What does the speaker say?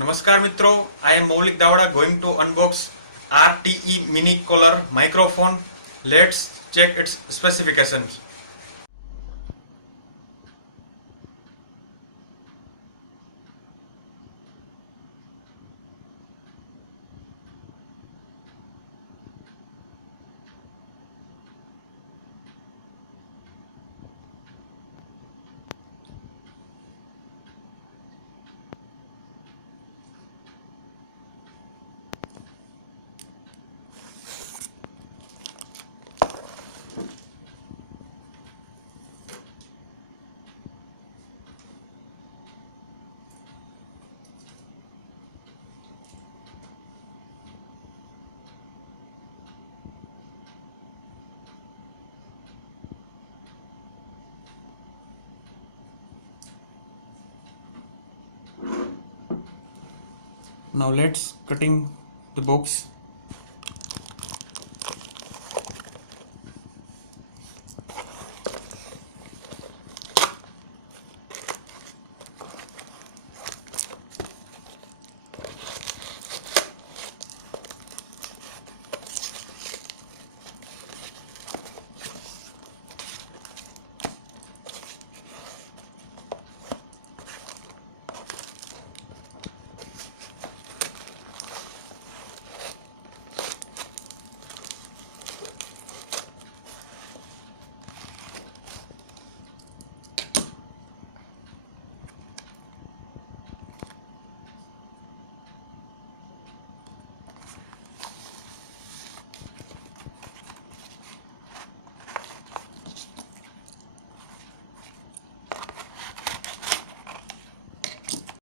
Namaskar Mitro, I am Maulik Davada going to unbox RTE mini collar microphone. Let's check its specifications. Now let's cutting the box.